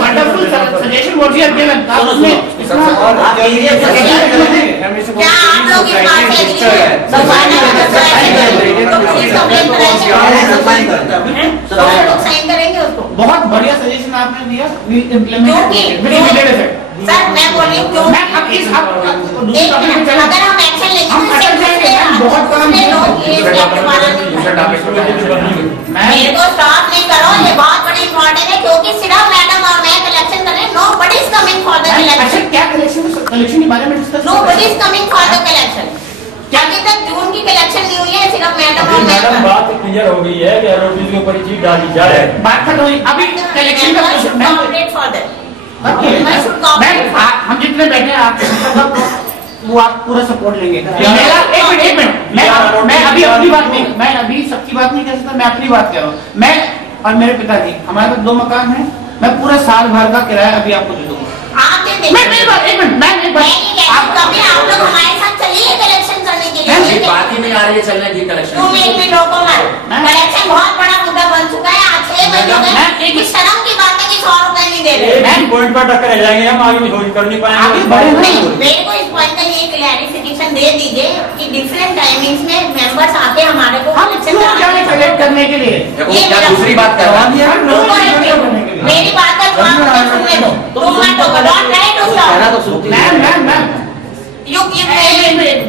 Wonderful suggestion what you have given. क्या आप लोग इस बात से एग्री हैं? तो प्लीज कंप्लेन कराइए, तो लोग साइन करेंगे उसको। बहुत बढ़िया सजेशन आपने दिया, वी इम्प्लीमेंट। सर मैं बोल रही हूँ क्यों मैं अब इस अगर हम एक्शन लेंगे बहुत काम मेरे को स्टॉप नहीं करो, ये बहुत बड़ी इम्पोर्टेंट है क्योंकि सिर्फ मैडम और मैं कलेक्शन कर रहे हैं। Nobody is coming for the collection. क्या कलेक्शन के बारे में discuss? Nobody is coming for the collection. अभी तक जून की कलेक्शन नहीं हुई है, सिर्फ मैडम और मैं। बात क्लियर हो गई है कि एलओपी के ऊपर चीज डाली जाए। बात खत्म हुई। अभी कलेक्शन का हम जितने बैठे हैं आप वो आप पूरा सपोर्ट लेंगे। मेरा एक मिनट मैं अभी अपनी बात नहीं, मैं अभी सबकी बात नहीं कह सकता, मैं अपनी बात कह रहा हूँ। मैं और मेरे पिताजी, हमारे पास 2 मकान हैं, मैं पूरा साल भर का किराया अभी आपको दे दूंगा। कभी आप लोग हमारे साथ चलिए कलेक्शन करने के लिए। बात ही नहीं आ रही है चलने की कलेक्शन। कलेक्शन बहुत बड़ा मुद्दा बन चुका है। आज 6 महीने में शर्म की बात है कि 100 रुपए नहीं दे रहे। पॉइंट पर टक्कर रह जाएंगे, हम आगे कर नहीं पाएंगे। मेरे को इस पॉइंट का ये क्लैरिफिकेशन दे दीजिए कि डिफरेंट टाइमिंग्स में मेंबर्स आके हमारे को कलेक्ट करने के लिए दूसरी बात करवा दिया। मेरी बात का जवाब सुनने दो।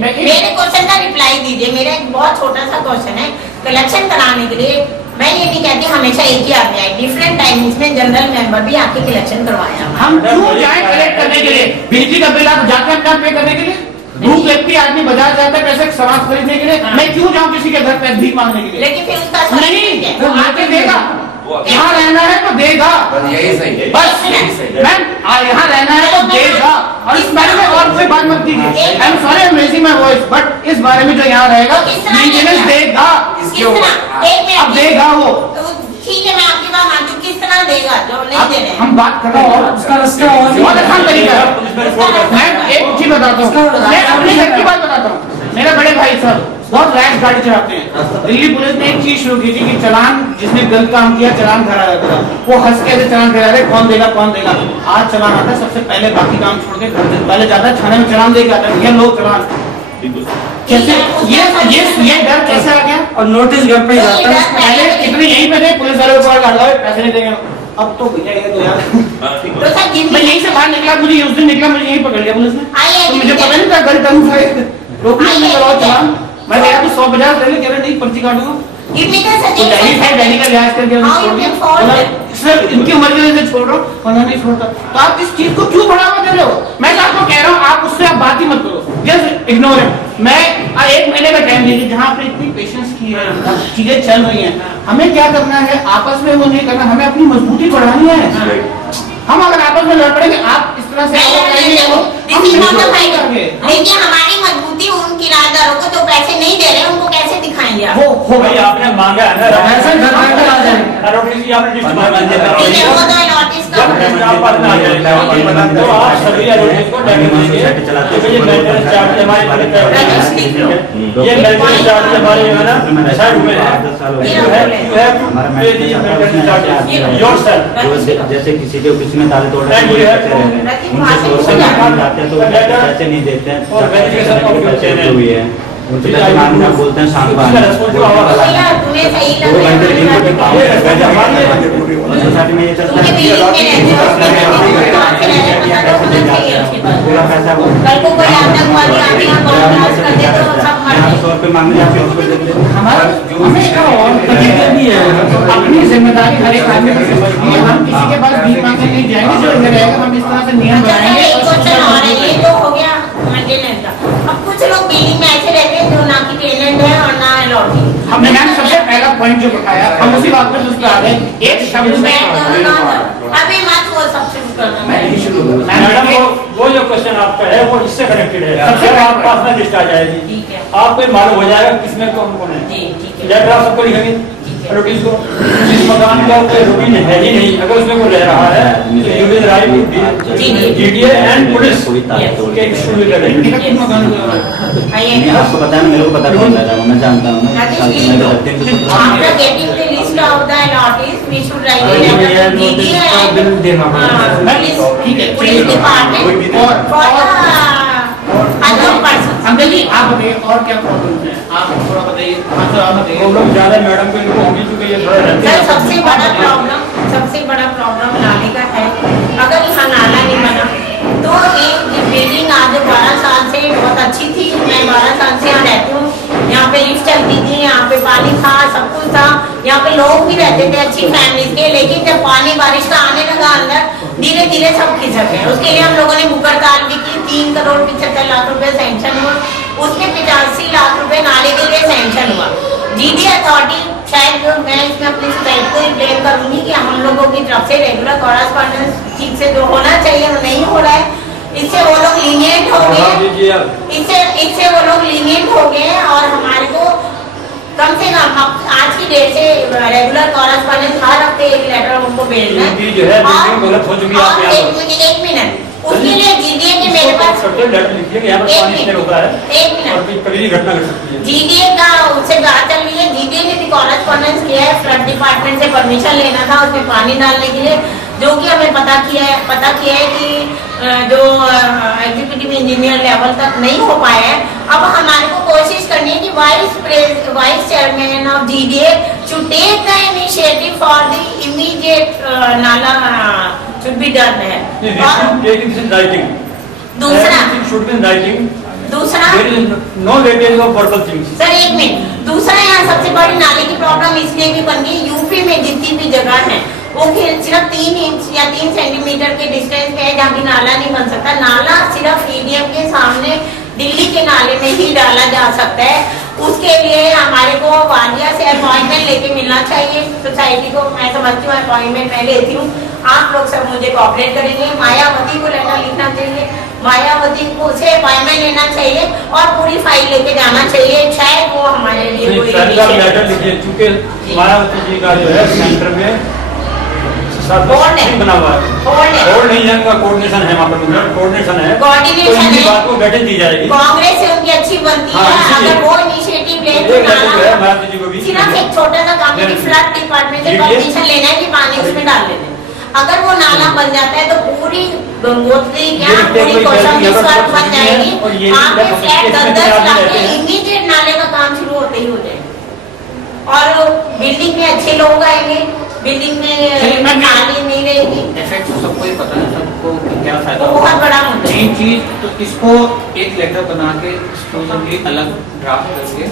मेरे क्वेश्चन का रिप्लाई दीजिए। मेरा एक बहुत छोटा सा क्वेश्चन है। कलेक्शन कराने के लिए मैं ये नहीं कहती हमेशा एक ही आदमी आए, डिफरेंट टाइमिंग्स में जनरल मेंबर भी आके कलेक्शन करवाया। हम क्यों जाए कलेक्ट करने के लिए? बिजली का बिल आप जाते हैं अपना पे करने के लिए? धूप व्यक्ति आदमी बाजार जाता है पैसे सामान खरीदने के लिए, मैं क्यों जाऊँ किसी के घर पे भीख मांगने के लिए? लेकिन फिर उसका नहीं, वो आके देगा। यहाँ रहना है तो देगा, यही सही है। बस मैम यहाँ रहना है तो देगा। और इस बारे में और कोई बात मत कीजिए। I am sorry I am raising my voice, but इस बारे में जो यहाँ रहेगा मेंटेनेंस देगा। अब देगा वो, ठीक है। मैं आपकी बात मानती हूँ, किस तरह देगा जो नहीं दे रहे। हम बात कर रहे हैं उसका रास्ता बहुत आसान तरीका है। मैं एक चीज बताता हूँ, मैं अपने घर की बात बताता हूँ। मेरे बड़े भाई साहब बहुत रैश गाड़ी चलाते हैं। दिल्ली पुलिस ने एक चीज शुरू की थी कि चालान, जिसने गलत काम किया चालान भरा जाता था। वो हंस के ऐसे चालान करा रहे, कौन देगा कौन देगा। आज चालान आता है सबसे पहले, बाकी काम छोड़ के घर से पहले जाता है थाने में चालान देके आता है। ये लोग चालान कैसे, ये डर कैसे आ गया? और नोटिस घर पे जाता है। पहले इतने यहीं पे थे, पुलिस वाले को पैसे नहीं देंगे। अब तो भैया ये तो यार मैं यहीं से बाहर निकला, मुझे उस दिन निकला, मुझे यहीं पकड़ लिया पुलिस ने। तो मुझे पता नहीं था गलत ढंग से रोकने में चलाओ चालान। मैं गया तो 150 ले कह रहे नहीं पर्ची काटूंगा। दिल्ली का लिहाज करके छोड़ दिया। सिर्फ इनकी उम्र की वजह से छोड़ रहा हूँ, वरना नहीं छोड़ता। तो आप इस चीज को क्यों बढ़ावा दे रहे हो? मैं तो आपको कह रहा हूँ आप उससे आप बात ही मत करो, जस्ट इग्नोर इट। मैं 1 महीने का टाइम दीजिए, जहाँ आपने इतनी पेशेंस की है, चीजें चल रही हैं। हमें क्या करना है, आपस में वो नहीं करना, हमें अपनी मजबूती बढ़ानी है। हम अगर आपस में लड़ पड़ेंगे, आप इस तरह से देखिए हमारी मजबूती उन किराएदारों को जो पैसे नहीं दे रहे उनको कैसे दिखाएंगे? वो भाई आपने मांगा है ना, जैसे किसी के ऑफिस में ताले तोड़ जाते हैं तो पैसे नहीं देते हैं, हुई है उनसे बोलते हैं शांत सोसाइटी में ये चलता है। पूरा पैसा 100 रुपये मांगने जाते हैं, अपनी जिम्मेदारी हर एक आदमी को समझनी है। हम किसी के पास भीख मांगने नहीं जाएंगे, जो इधर रहेगा हम इस तरह से नियम बनाएंगे। ये तो हो गया मेंटेनेंस का। अब कुछ लोग बिल्डिंग में ऐसे रहते हैं जो ना की टेनेंट है और ना अलॉटी। हमने मैम सबसे पहला पॉइंट जो उठाया, हम उसी बात पर उस पर आ गए। एक शब्द में अभी मत वो सब्सिट्यूट करना। मैडम वो जो क्वेश्चन आपका है वो इससे कनेक्टेड है। सबसे आप पास में लिस्ट आ जाएगी, आपको मालूम हो जाएगा किसमें कौन कौन है। लेटर आप सबको लिखेंगे नोटिस को। जिस मकान का रूटीन है ही नहीं, अगर उसमें कोई रह रहा है तो you will write GDA and police के शुरू करेंगे। आपको पता है, मेरे को पता कौन रहा है, मैं जानता हूँ। List of the allottees we should write police department uncle ji आप बताइए और क्या प्रॉब्लम है, आप थोड़ा बताइए। प्रॉब्लम ज्यादा मैडम को इनको होगी क्योंकि ये थोड़ा रहते हैं। सबसे बड़ा प्रॉब्लम नाले का है। अगर यहाँ नाला नहीं बना तो एक बिल्डिंग आज 12 साल से बहुत अच्छी थी, मैं 12 साल से यहाँ रहती हूँ, यहाँ पे लिफ्ट चलती थी, यहाँ पे पानी था, सब कुछ था, यहाँ पे लोग भी रहते थे अच्छी फैमिली के। लेकिन जब पानी बारिश का आने लगा अंदर धीरे धीरे सब खिसक गया। उसके लिए हम लोगों ने मुकरताल भी की, 3,75,00,000 रुपए सैंक्शन हुआ, उसमें 85 लाख रुपए नाले के लिए सैंक्शन हुआ। जीडी अथॉरिटी, शायद मैं इसमें अपनी सोसाइटी को ब्लेम करूंगी कि हम लोगों की तरफ से रेगुलर कॉरेस्पॉन्डेंस ठीक से जो होना चाहिए वो नहीं हो रहा है। इससे वो लोग लीनियंट हो गए, इससे वो लोग लीनियंट हो गए और हमारे को कम से कम आज की डेट से रेगुलर कॉरेस्पॉन्डेंस हर हफ्ते एक लेटर उनको भेजना है। एक मिनट, उसके लिए जीडीए के मेरे पास जीडीए का उससे बात चल रही है। जीडीए ने भी कॉरेस्पॉन्डेंस किया है, फ्लड डिपार्टमेंट से परमिशन लेना था उसमें पानी डालने के लिए, जो कि हमें पता किया है कि जो एग्जीक्यूटिव इंजीनियर लेवल तक नहीं हो पाया है। अब हमारे को कोशिश करनी है कि vice chairman of GDA should take the initiative for the immediate nala should be done है। दूसरा no leakage of verbal things। Sir एक मिनट, दूसरा यहाँ सबसे बड़ी नाले की प्रॉब्लम इसलिए भी बन गई, यूपी में जितनी भी जगह है वो सिर्फ 3 इंच या 3 सेंटीमीटर के डिस्टेंस पे है जहाँ भी नाला नहीं बन सकता। नाला सिर्फ ईडीएम के सामने दिल्ली के नाले में ही डाला जा सकता है। उसके लिए हमारे को वालिया से अपॉइंटमेंट लेके मिलना चाहिए सोसाइटी को। मैं समझती हूँ अपॉइंटमेंट मैं लेती हूँ, आप लोग सब मुझे कोऑपरेट करेंगे। मायावती को लेटर लिखना चाहिए, मायावती को से अपॉइंटमेंट लेना चाहिए और पूरी फाइल लेके जाना चाहिए, शायद वो हमारे लिए कोई लेटर लिखिए। चूंकि मायावती जी का जो है सेंटर में बना हुआ है, कोऑर्डिनेशन है, वहाँ पर कोऑर्डिनेशन है, बात को बैठक दी जाएगी। कांग्रेस से उनकी अच्छी बनती है, अगर वो इनिशिएटिव ले तो सिर्फ एक छोटा सा काम है कि फ्लड डिपार्टमेंट से परमिशन लेना है कि पानी उसमें डाल देते हैं। अगर वो नाला बन जाता है तो पूरी गंगोत्री क्या पूरी कौशल बन जाएगी। आपके फ्लैट 10-10 लाख के इमीडिएट नाले का काम शुरू होते ही हो जाएगा और बिल्डिंग में अच्छे लोग आएंगे, बिल्डिंग में नाली नहीं रहेगी। इफेक्ट तो सबको ही पता है, सबको क्या फायदा बहुत बड़ा मुद्दा है। चीज तो इसको एक लेटर बना के एक्सक्लूसिवली अलग ड्राफ्ट करके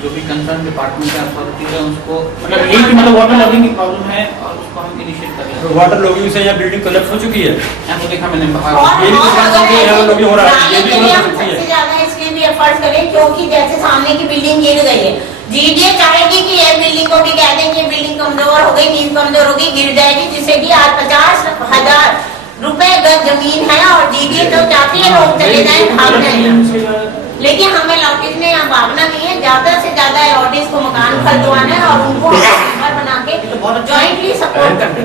जो भी कंसर्न डिपार्टमेंट के अथॉरिटी है उसको मतलब वाटर लॉगिंग की प्रॉब्लम है और उसको हम इनिशिएट करें। वाटर लॉगिंग से यहाँ बिल्डिंग कोलैप्स हो चुकी है, तो देखा मैंने ये भी लॉगिंग हो रहा है, ये भी सबसे ज्यादा इसलिए भी एफर्ट करें क्योंकि जैसे सामने की बिल्डिंग गिर गई है, जीडीए चाहेगी कि ये बिल्डिंग को भी कह दें कि बिल्डिंग कमजोर हो गई, नींव कमजोर हो गई, गिर जाएगी, जिससे कि आज 50,000 रुपए गज जमीन है और जीडीए तो चाहती है लोग चले जाए भाग जाए। लेकिन हमें लॉटिस में यहाँ भागना नहीं है, ज्यादा से ज्यादा लॉटिस को मकान खरीदवाना है और उनको घर बना के जॉइंटली सपोर्ट करते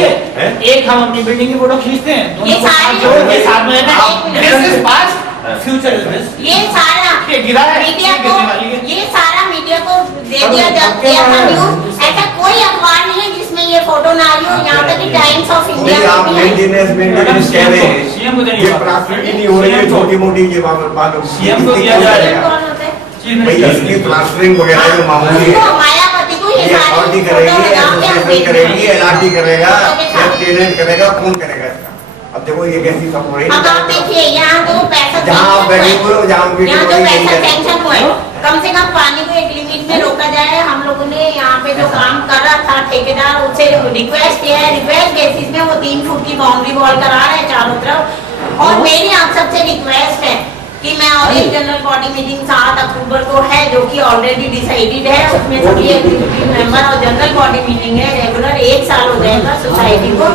हैं। एक हम अपनी बिल्डिंग की फोटो खींचते हैं, ये सारे फ्यूचर इज दिस, ये सारा गिरा है मीडिया को, ये सारा मीडिया को दे दिया जाता है न्यूज। ऐसा कोई अखबार नहीं है जिसमें ये फोटो ना आई हो, यहाँ तक कि टाइम्स ऑफ इंडिया में भी है। छोटी मोटी ये सीएम को दिया जाएगा, इसकी प्लास्टरिंग वगैरह जो मामूली है मायावती को ये अथॉरिटी करेगी, एसोसिएशन करेगी, एलआरटी करेगा, टेनेंट करेगा, कौन करेगा इसका? अब देखो ये कैसी सब हो रही है। अब आप देखिए यहाँ तो पैसा जहाँ बैठे हुए हो, जहाँ सैंक्शन हुआ है, कम से कम पानी को एक लिमिट में रोका जाए। हम लोगों ने यहाँ पे जो काम कर रहा था ठेकेदार उससे रिक्वेस्ट किया है, रिक्वेस्ट बेसिस में वो 3 फुट की बाउंड्री वॉल करा रहे हैं चारों तरफ। और मेरी आप सबसे रिक्वेस्ट है कि मैं और एक जनरल बॉडी मीटिंग 7 अक्टूबर को है जो कि ऑलरेडी डिसाइडेड है, उसमें सभी एग्जीक्यूटिव मेंबर और जनरल बॉडी मीटिंग है रेगुलर 1 साल हो जाएगा सोसाइटी को।